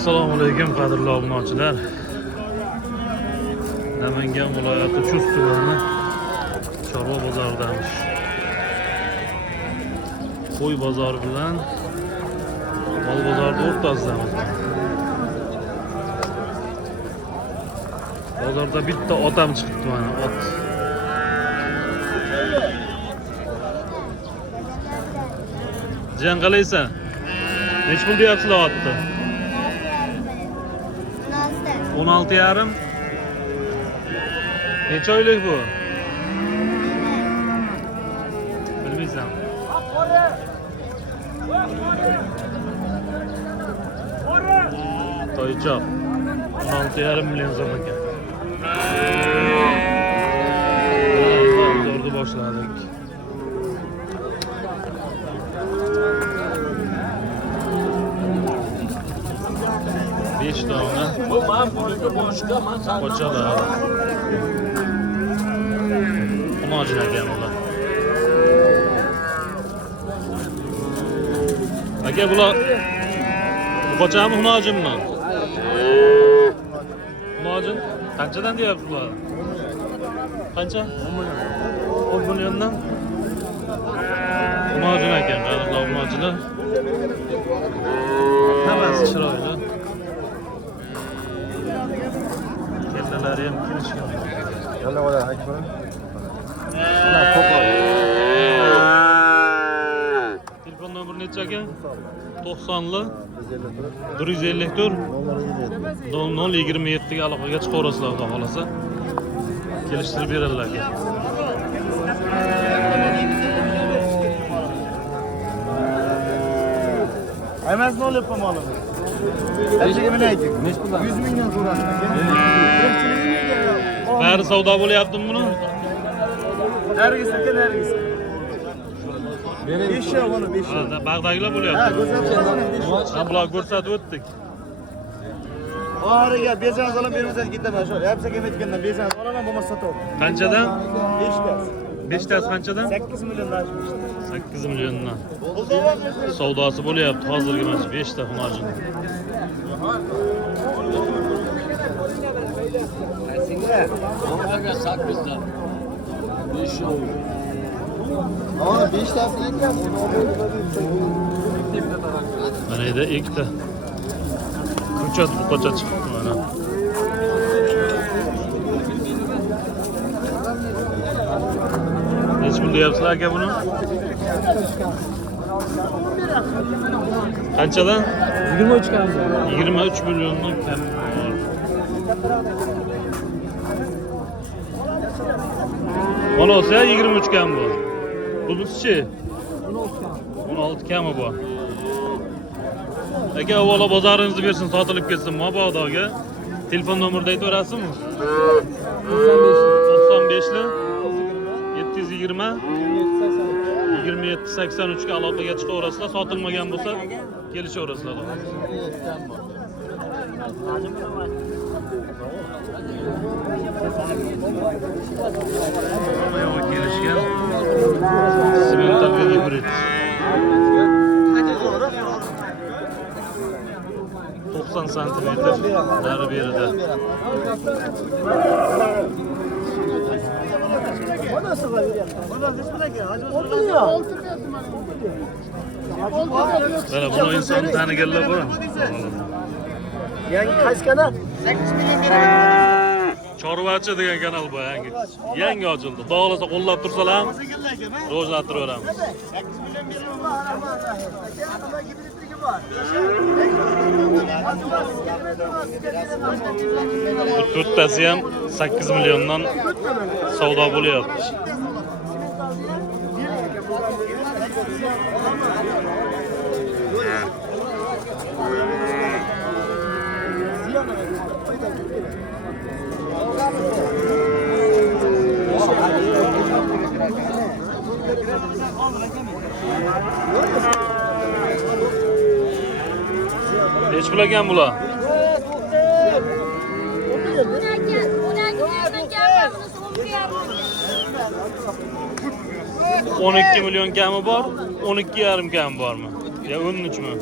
Assalomu alaykum qadrli obunachilar. Namangan viloyati Chust tumani Chorva bozoridamiz. Qo'y bozori bilan mol bozorida o'rtasidamiz. Bozorda bitta otam chiqibdi mana ot. Jiyan qalaysan? Nech pul deyapsizlar otni? 16 yarım. Neçe oylik bu? Bilmeysen. Toyçak. 16 yarım milyon zamanken. Zordu başladık. Beş tane. Koçalar. Macuna gelmeler. Aka bular bu koçamı hunacım mı? Hunacım kaçadan deyapsizlar? Qancha? 10 milyondan. Hunacım ekan, qadrli obunachilar. Hammasi chiroyli. Kellalar ham kelishgan. Yo'lla bola aytma. Telefon nomeri necha aka? 90'lı 154 0027 ga aloqaga chiqaverasizlar xudo xolasa. Kelishtirib beradilar aka. Emas ne olup malım? Erkek mi ne aytık? 100 milyon so'rashdi aka. Bari savdo bo'lyaptimi buni? Nergis aka, nergis. 5 ya bana 5 ya. Bag'dagilar Ha, bo'lyapti. ko'rsatib Ha, bular ko'rsatib o'tdik. Oraya bezan alalım birimize gitmez şöyle. Hepsi kemetkendan bezan alalım bu masada. Qanchadan? 5 tane. 5 tasi qanchadan? 8 milyon açmıştı. 8 milyondan. Savdosi bo'lyapti hozirgi mana 5 ta hunarchi. Onlarga 8'dan. 5 oldu. Ama 5 tane ekran. Mana eda ikkita. Ko'chat buqacha chiqibdi mana. Nech pul deyapsizlar aka buni? Qanchadan? 23 kam. 23 milyondan kam. Monosi 23 kam bu. Bunisi 16 kami bu. Aka avvalo bozoringizni bersin, sotilib ketsin mabodoga. Telefon nomerini aytaverasizmi? 95 li 720 27 83 ga aloqaga chiqaverasizlar. Sotilmagan bo'lsa kelishaverasizlar. Mana kelishgan. Simental gibrid. 90 santimetr nari berida. Mana buni inson taniganlar bor. Yani kaç kanal? Chorvachi degan kanal bu yangi ochildi. Xohlasa qo'llab tursalar ham rivojlantirib beramiz. 4tasi ham 8 milyondan savdo bo'lyapti. Nech pul ekan bular? 12 milyon kami bor, 12,5 kami bormi? Ya 13 mi?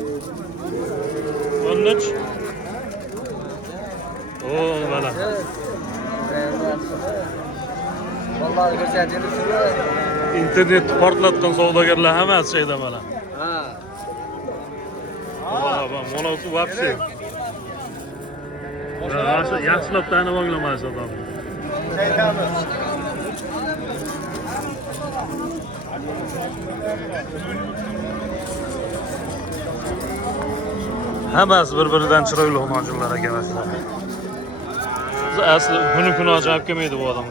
13 Oo, mana. Vallahi ko'rsataylik sizni. İnternet portlatgan savdogarlar hammasi şeyda mana. Ha. Baba, monosu вообще. Yaxshilab tanib olmaysiz odam. Aytamiz. Hammasi bir-biridan chiroyli majunlar ekanlar. Asli buni kuni ajoyib kelmaydi bu odam.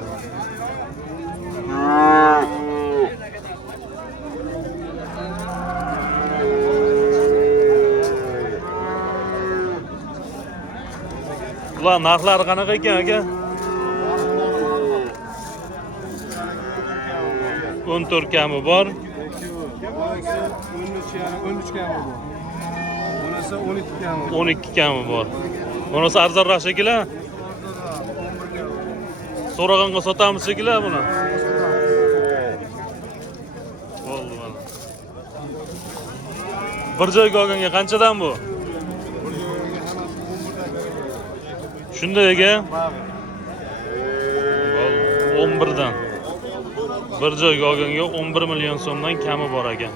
Ular narxlari qanaqa ekan aka? 14 kami bor. 13 kami bor. Bunisi 12 kami. 12 kami bor. Bunisi arzonroq shekilli. So'raganga sotamiz shekilli buni. Bo'ldi mana. Bir joyga olganga qanchadan bu? Shunday aka. Bo'ldi, 11 dan. Bir joyga olganga 11 million so'mdan kami bor ekan.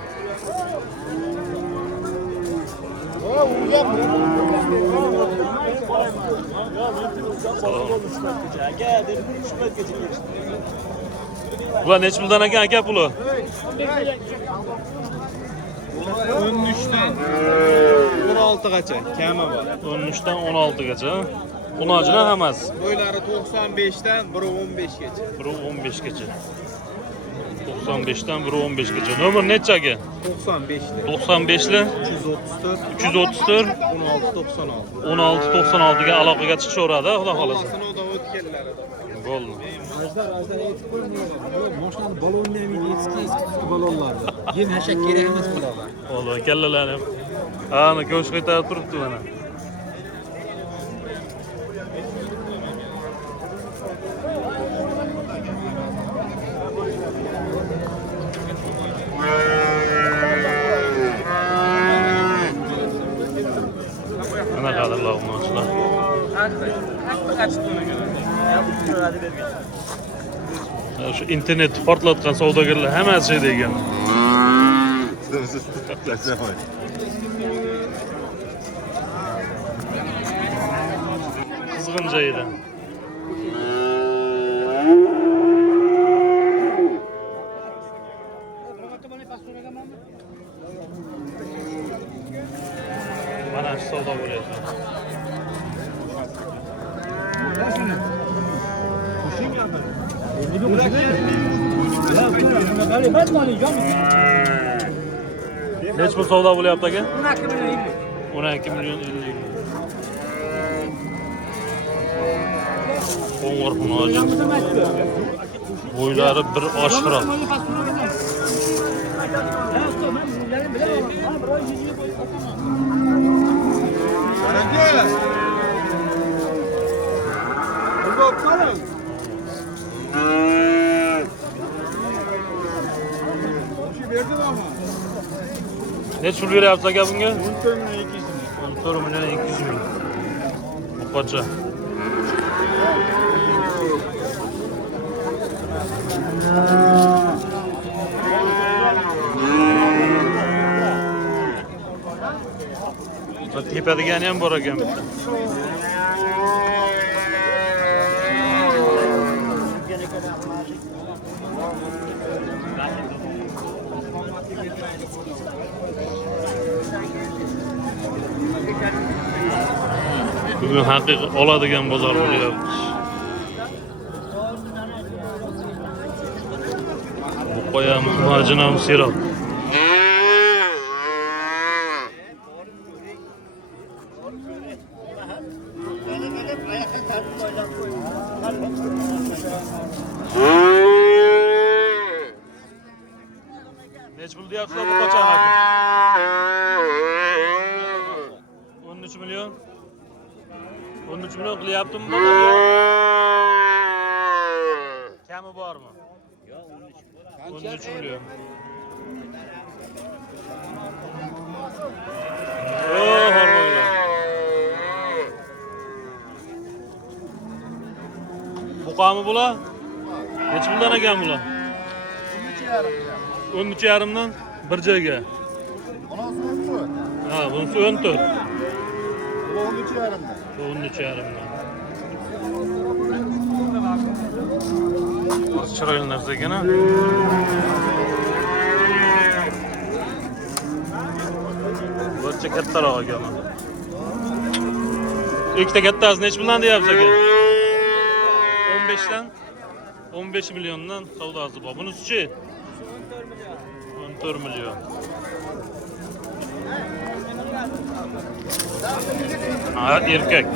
Ulan neç puldan aka pulu? 13'ten 16gacha kami bor. 13'ten 16gacha. Unacına hammasi. Boylari 95'ten 115gacha. 115gacha. 95'ten 115gacha. Nomer necha aka? 95'li. 95li 334 334 1696. 1696 ga aloqaga chiqishaveradi, xudo xolasa. Sinovda o'tganlar. Bo'ldi. Ajdar aytib qo'ymaydi. Moshlarni balonni ham eski balonlarni. Yem hashak kerak emas bularga. Bo'ldi, kallalarni. Ana ko'sh qaytarib turibdi mana. Ana qadrlar o'quvchilar. Şu internet portlatgan savdogarlar hammasi şeyda ekan. Qizg'in joyida. Mana shu savdo bo'lyapti. Neç pul savdo bo'lyapti aka? 12 milyon 50. Qo'ng'ir muhojir. Bo'ylari bir oshqiroq. Neç pul beryapsiz aka bunga? 14 milyon 200 ming. Qo'cha. Tepadigani ham bor ekan bitta. Bugun haqiqiy oladigan bozor bo'lyapti. Bu qo'yam majinam sirop. Neç pul deyapsizlar bu qo'chani aka? 13 milyon. 13 milyon qilyaptimi bu? Kami bormi? Yo'q, 13 milyon. Oh, hormonlar. Opamı bula? Neç puldan ekan bular? 13 yarım. 13,5 dan bir joyga. Onası 14. Ha, bunisi 14. Bu 13 yarımda. 13,5 dan. Nasıl chiroyli narsa ekan ha? Barcha kattaroq ekan. Ikkita kattasi nech puldan deyapsiz aka? 15 dan 15 milliondan savdosi bor. Bunisi-chi? 14 milyon. Ha, erkak.